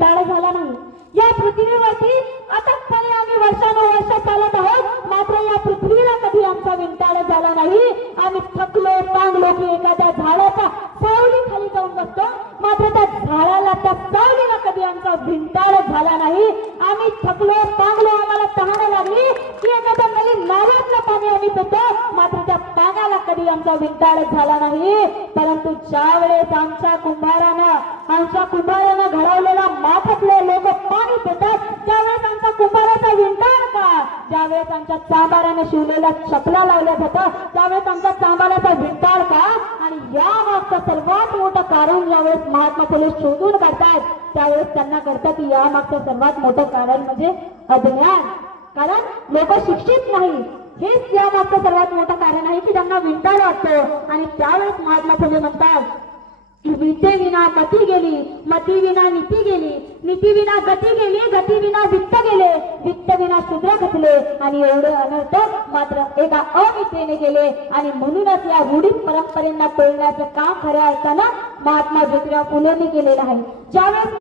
टाळा झाला नाही। या पृथ्वीवरती अथकपणे आम्ही वर्षानुवर्ष चालत आहोत, मात्र या पृथ्वीला कधी आमचा विंटाळ झाला नाही। आम्ही थकलो पांगलो की एखाद्या झाडाच्या सावली खाली जाऊन बसतो, मात्र त्या झाडाला त्या सावलीला कधी आमचा विंटाळ झाला नाही। आम्ही थकलो पांगलो आम्हाला तहान लागली की एखाद्या नवीन नाल्यातलं पाणी आम्ही पितो, मात्र त्या पाण्याला कधी आमचा विंटाळ झाला नाही। परंतु ज्या वेळेस आमच्या कुंभारानं घडवलेला माठातले लोक पाणी पितात, त्यावेळेस आमचा कुंभाराचा विंटाळ का? ज्यावेळेस आमच्या चांबाराने शिवलेल्या चपला लावल्या जातात, त्यावेळेस आमच्या चांबाराचा विंटाळ का? आणि या मागचं सर्वात मोठं कारण ज्यावेळेस महात्मा फुले शोधून काढतात, त्यावेळेस त्यांना कळतं की या मागचं सर्वात मोठं कारण म्हणजे अज्ञान। कारण लोक शिक्षित नाही, हेच या मागचं सर्वात मोठं कारण आहे की त्यांना विंटाळ वाटतो। आणि त्यावेळेस महात्मा फुले म्हणतात, विद्ये विना मती गेली, मती विना नीती गेली, नीती विना गती गेली, गती विना वित्त गेले, वित्त विना शूद्र खचले, आणि एवढे अनर्थ मात्र एका अविद्येने गेले। आणि म्हणूनच या रूढी परंपरेला तोडण्याचं काम खऱ्या अर्थानं महात्मा ज्योतिराव फुलेंनी केलेलं आहे। ज्यावेळेस